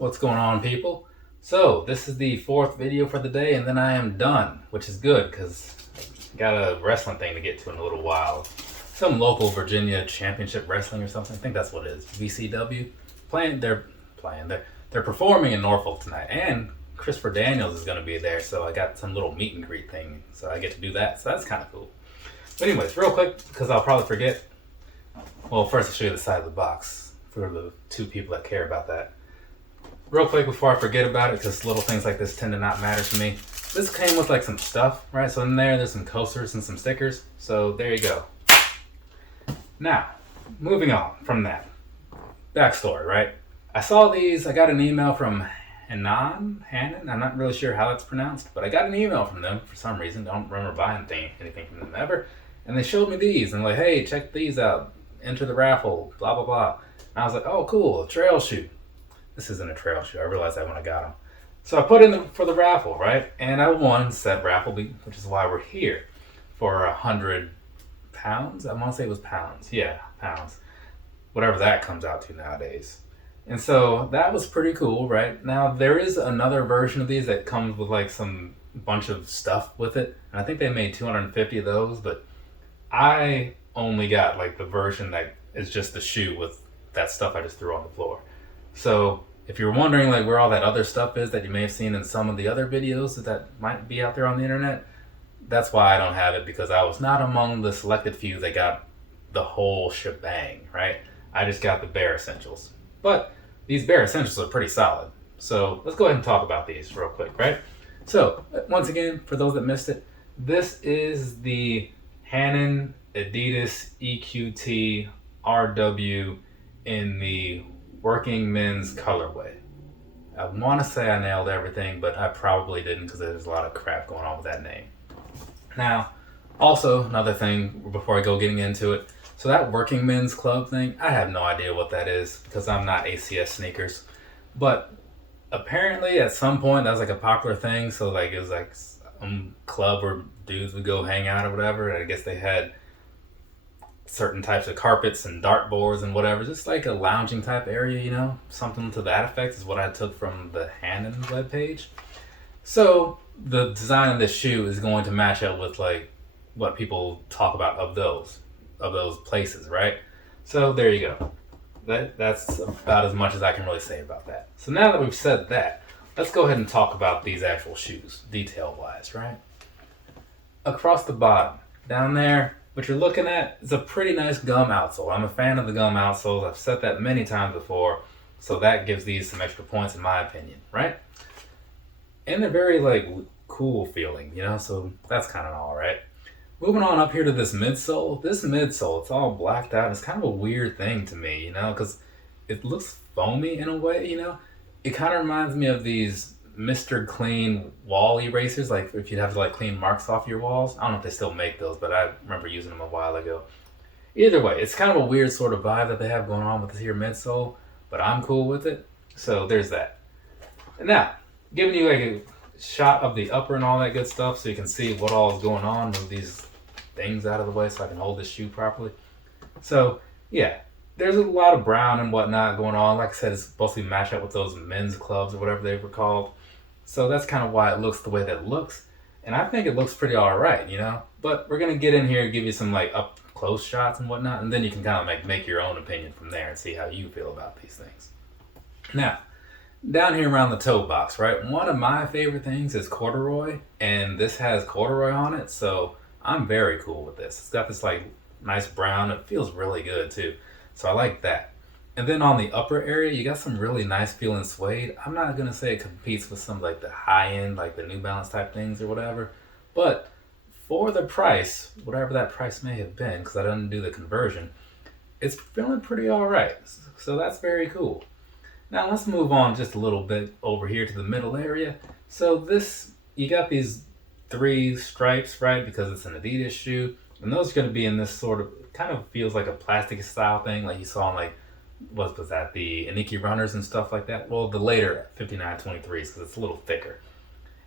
What's going on, people? So this is the fourth video for the day, and then I am done, which is good because I got a wrestling thing to get to in a little while. Some local Virginia Championship Wrestling or something. I think that's what it is. VCW. They're performing in Norfolk tonight, and Christopher Daniels is going to be there, so I got some little meet and greet thing, so I get to do that. So that's kind of cool. But anyways, real quick, because I'll probably forget. Well, first I'll show you the side of the box for the two people that care about that. Real quick before I forget about it, because little things like this tend to not matter to me. This came with like some stuff, right? So in there's some coasters and some stickers. So there you go. Now, moving on from that. Backstory, right? I saw these, I got an email from Hanon, I'm not really sure how that's pronounced, but I got an email from them for some reason. Don't remember buying anything from them ever. And they showed me these and like, hey, check these out. Enter the raffle, blah, blah, blah. And I was like, oh, cool, a trail shoe. This isn't a trail shoe. I realized that when I got them. So I put in for the raffle, right? And I won said raffle, which is why we're here, for 100 pounds. I want to say it was pounds. Yeah, pounds. Whatever that comes out to nowadays. And so that was pretty cool, right? Now there is another version of these that comes with like some bunch of stuff with it. And I think they made 250 of those, but I only got like the version that is just the shoe with that stuff I just threw on the floor. So if you're wondering like where all that other stuff is that you may have seen in some of the other videos that might be out there on the internet, that's why I don't have it, because I was not among the selected few that got the whole shebang, right? I just got the bare essentials. But these bare essentials are pretty solid. So let's go ahead and talk about these real quick, right? So once again, for those that missed it, this is the Hanon Adidas EQT RW in the working men's colorway. I want to say I nailed everything, but I probably didn't because there's a lot of crap going on with that name. Now, also another thing before I go getting into it, so that working men's club thing, I have no idea what that is because I'm not ACS sneakers, but apparently at some point that was like a popular thing. So like it was like some club where dudes would go hang out or whatever, and I guess they had certain types of carpets and dartboards and whatever, just like a lounging type area, you know, something to that effect is what I took from the Hanon webpage. So the design of this shoe is going to match up with like what people talk about of those places, right? So there you go. That's about as much as I can really say about that. So now that we've said that, let's go ahead and talk about these actual shoes, detail wise, right? Across the bottom, down there, what you're looking at is a pretty nice gum outsole. I'm a fan of the gum outsoles. I've said that many times before, so that gives these some extra points in my opinion, right? And they're very like cool feeling, you know, so that's kind of all right. Moving on up here to this midsole. This midsole, it's all blacked out. It's kind of a weird thing to me, you know, because it looks foamy in a way, you know. It kind of reminds me of these Mr. Clean wall erasers, like if you'd have to like clean marks off your walls. I don't know if they still make those, but I remember using them a while ago. Either way, it's kind of a weird sort of vibe that they have going on with this here midsole, but I'm cool with it. So there's that. And now, giving you like a shot of the upper and all that good stuff so you can see what all is going on with these things out of the way so I can hold this shoe properly. So yeah, there's a lot of brown and whatnot going on. Like I said, it's supposed to match up with those men's clubs or whatever they were called. So that's kind of why it looks the way that it looks. And I think it looks pretty all right, you know? But we're going to get in here and give you some like up close shots and whatnot. And then you can kind of like make your own opinion from there and see how you feel about these things. Now, down here around the toe box, right? One of my favorite things is corduroy. And this has corduroy on it. So I'm very cool with this. It's got this like nice brown. It feels really good too. So I like that. And then on the upper area, you got some really nice feeling suede. I'm not going to say it competes with some like the high end, like the New Balance type things or whatever. But for the price, whatever that price may have been, because I didn't do the conversion, it's feeling pretty all right. So that's very cool. Now let's move on just a little bit over here to the middle area. So this, you got these 3 stripes, right? Because it's an Adidas shoe. And those are going to be in this sort of, kind of feels like a plastic style thing like you saw in like, what was that, the Aniki runners and stuff like that? Well, the later 5923s, because it's a little thicker.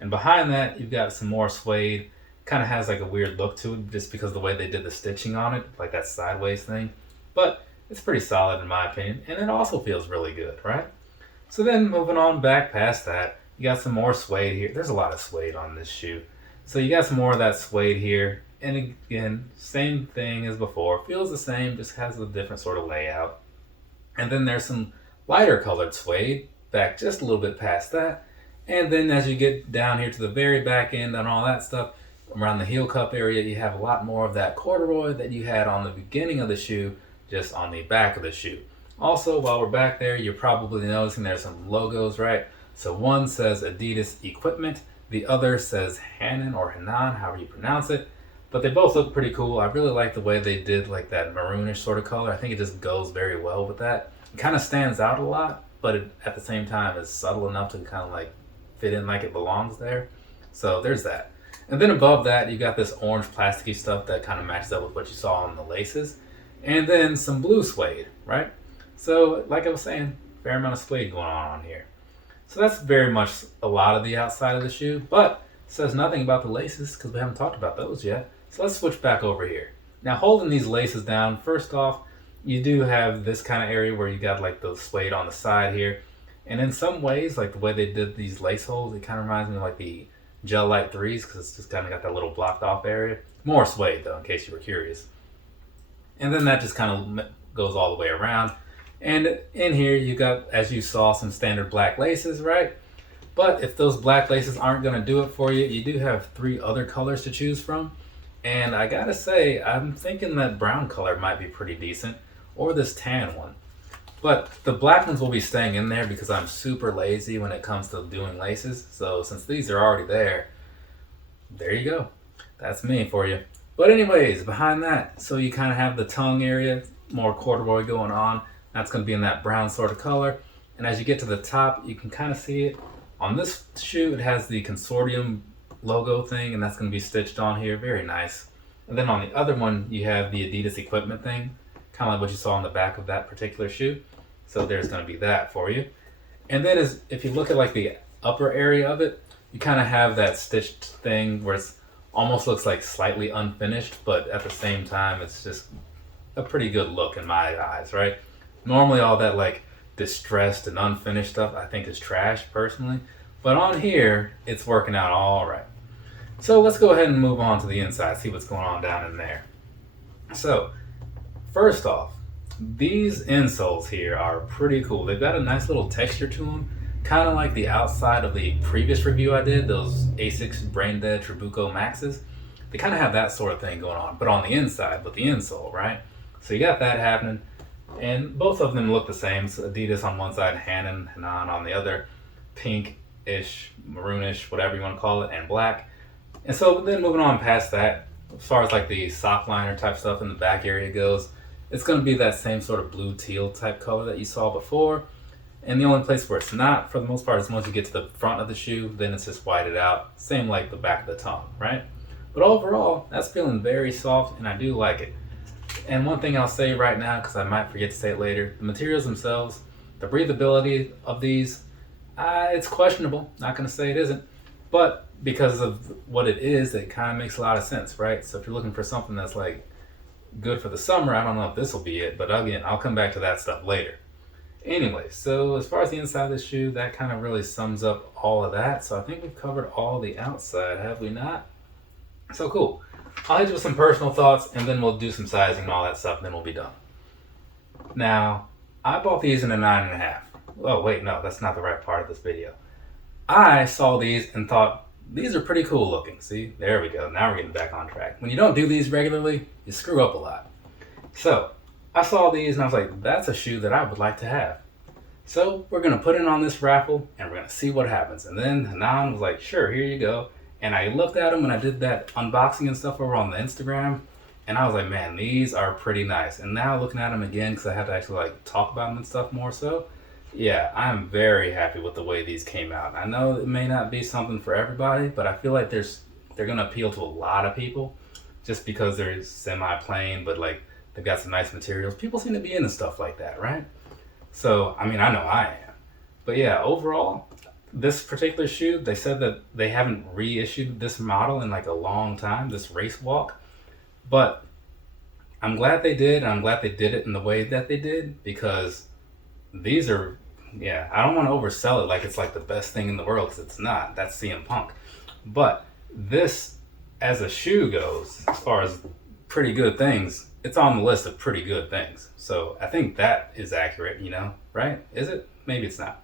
And behind that, you've got some more suede. Kind of has like a weird look to it just because of the way they did the stitching on it, like that sideways thing. But it's pretty solid in my opinion, and it also feels really good, right? So then moving on back past that, you got some more suede here. There's a lot of suede on this shoe. So you got some more of that suede here. And again, same thing as before. Feels the same, just has a different sort of layout. And then there's some lighter colored suede back just a little bit past that. And then as you get down here to the very back end and all that stuff, around the heel cup area, you have a lot more of that corduroy that you had on the beginning of the shoe, just on the back of the shoe. Also, while we're back there, you're probably noticing there's some logos, right? So one says Adidas Equipment, the other says Hanon or Hanon, however you pronounce it. But they both look pretty cool. I really like the way they did like that maroonish sort of color. I think it just goes very well with that. It kind of stands out a lot, but at the same time is subtle enough to kind of like fit in like it belongs there. So there's that. And then above that, you got this orange plasticky stuff that kind of matches up with what you saw on the laces. And then some blue suede, right? So like I was saying, fair amount of suede going on here. So that's very much a lot of the outside of the shoe, but says nothing about the laces because we haven't talked about those yet. So let's switch back over here. Now holding these laces down, first off, you do have this kind of area where you got like the suede on the side here. And in some ways, like the way they did these lace holes, it kind of reminds me of like the GY53s because it's just kind of got that little blocked off area. More suede though, in case you were curious. And then that just kind of goes all the way around. And in here you got, as you saw, some standard black laces, right? But if those black laces aren't going to do it for you, you do have 3 other colors to choose from. And I gotta say, I'm thinking that brown color might be pretty decent, or this tan one. But the black ones will be staying in there because I'm super lazy when it comes to doing laces. So since these are already there you go. That's me for you. But anyways, behind that, so you kind of have the tongue area, more corduroy going on. That's going to be in that brown sort of color. And as you get to the top, you can kind of see it. On this shoe, it has the consortium logo thing, and that's going to be stitched on here. Very nice. And then on the other one, you have the Adidas Equipment thing, kind of like what you saw on the back of that particular shoe. So there's going to be that for you. And then if you look at like the upper area of it, you kind of have that stitched thing where it's almost looks like slightly unfinished, but at the same time, it's just a pretty good look in my eyes, right? Normally all that like distressed and unfinished stuff I think is trash personally, but on here it's working out all right. So let's go ahead and move on to the inside, see what's going on down in there. So first off, these insoles here are pretty cool. They've got a nice little texture to them, kind of like the outside of the previous review I did, those Asics Brain Dead Trabuco Maxes. They kind of have that sort of thing going on, but on the inside with the insole, right? So you got that happening. And both of them look the same. So Adidas on one side, Hanon on the other, pink-ish, maroonish, whatever you want to call it, and black. And so then moving on past that, as far as like the sock liner type stuff in the back area goes, it's going to be that same sort of blue teal type color that you saw before. And the only place where it's not, for the most part, is once you get to the front of the shoe, then it's just whited out. Same like the back of the tongue, right? But overall, that's feeling very soft, and I do like it. And one thing I'll say right now, because I might forget to say it later, the materials themselves, the breathability of these, it's questionable. Not going to say it isn't. But because of what it is, it kind of makes a lot of sense, right? So if you're looking for something that's like good for the summer, I don't know if this will be it. But again, I'll come back to that stuff later. Anyway, so as far as the inside of the shoe, that kind of really sums up all of that. So I think we've covered all the outside, have we not? So cool. I'll hit you with some personal thoughts, and then we'll do some sizing and all that stuff, and then we'll be done. Now, I bought these in a 9.5. Oh, wait, no, that's not the right part of this video. I saw these and thought, these are pretty cool looking. See, there we go. Now we're getting back on track. When you don't do these regularly, you screw up a lot. So, I saw these and I was like, that's a shoe that I would like to have. So, we're going to put it on this raffle, and we're going to see what happens. And then Hanon was like, sure, here you go. And I looked at them when I did that unboxing and stuff over on the Instagram, and I was like, man, these are pretty nice. And now looking at them again, because I have to actually like talk about them and stuff more so, yeah, I'm very happy with the way these came out. I know it may not be something for everybody, but I feel like they're going to appeal to a lot of people just because they're semi-plain, but like they've got some nice materials. People seem to be into stuff like that, right? So, I mean, I know I am. But yeah, overall, this particular shoe, they said that they haven't reissued this model in like a long time, this Race Walk. But I'm glad they did, and I'm glad they did it in the way that they did, because these are yeah, I don't want to oversell it like it's like the best thing in the world, because it's not. That's CM Punk. But this, as a shoe goes, as far as pretty good things, it's on the list of pretty good things. So I think that is accurate, right? Is it? Maybe it's not.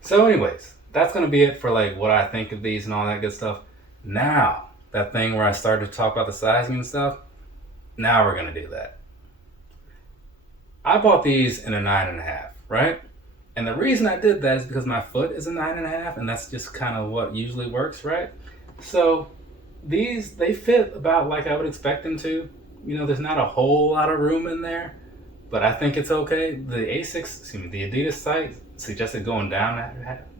So anyways, that's going to be it for like what I think of these and all that good stuff. Now, that thing where I started to talk about the sizing and stuff, now we're going to do that. I bought these in a 9.5, right? And the reason I did that is because my foot is a 9.5, and that's just kind of what usually works, right? So these, they fit about like I would expect them to. There's not a whole lot of room in there, but I think it's okay. The the Adidas site suggested going down,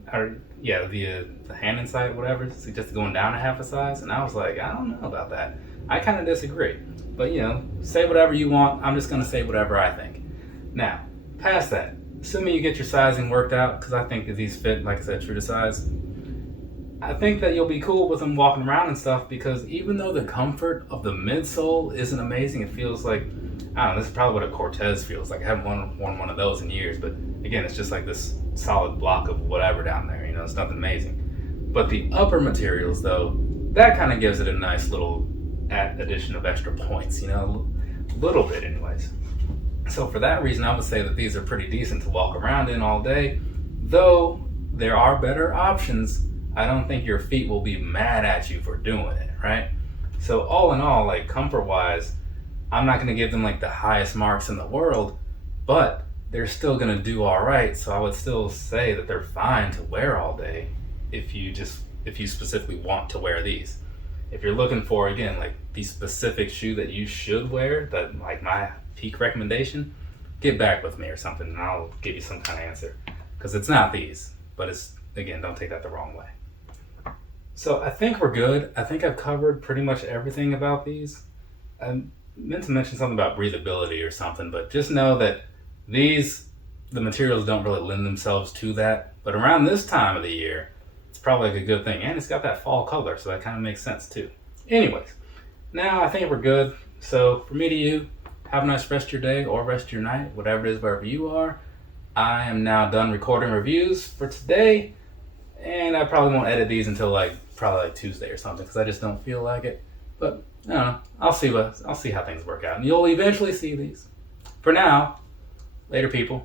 the Hanon site, whatever, suggested going down a half a size, and I was like, I don't know about that. I kind of disagree, but say whatever you want. I'm just gonna say whatever I think. Now, past that, assuming you get your sizing worked out, because I think that these fit, like I said, true to size, I think that you'll be cool with them walking around and stuff, because even though the comfort of the midsole isn't amazing, it feels like, I don't know, this is probably what a Cortez feels like. I haven't worn one of those in years, but again, it's just like this solid block of whatever down there, it's nothing amazing. But the upper materials, though, that kind of gives it a nice little addition of extra points, a little bit anyways. So for that reason, I would say that these are pretty decent to walk around in all day, though there are better options. I don't think your feet will be mad at you for doing it, right? So all in all, like comfort-wise, I'm not going to give them like the highest marks in the world, but they're still going to do all right. So I would still say that they're fine to wear all day if you specifically want to wear these. If you're looking for, again, like the specific shoe that you should wear, that like my peak recommendation, get back with me or something and I'll give you some kind of answer. Because it's not these, but it's, again, don't take that the wrong way. So I think we're good. I think I've covered pretty much everything about these. I meant to mention something about breathability or something, but just know that the materials don't really lend themselves to that. But around this time of the year, it's probably like a good thing. And it's got that fall color, so that kind of makes sense too. Anyways, now I think we're good. So from me to you, have a nice rest of your day or rest of your night, whatever it is, wherever you are. I am now done recording reviews for today, and I probably won't edit these until probably like Tuesday or something, because I just don't feel like it. But I don't know. I'll see how things work out, and you'll eventually see these. For now, later, people.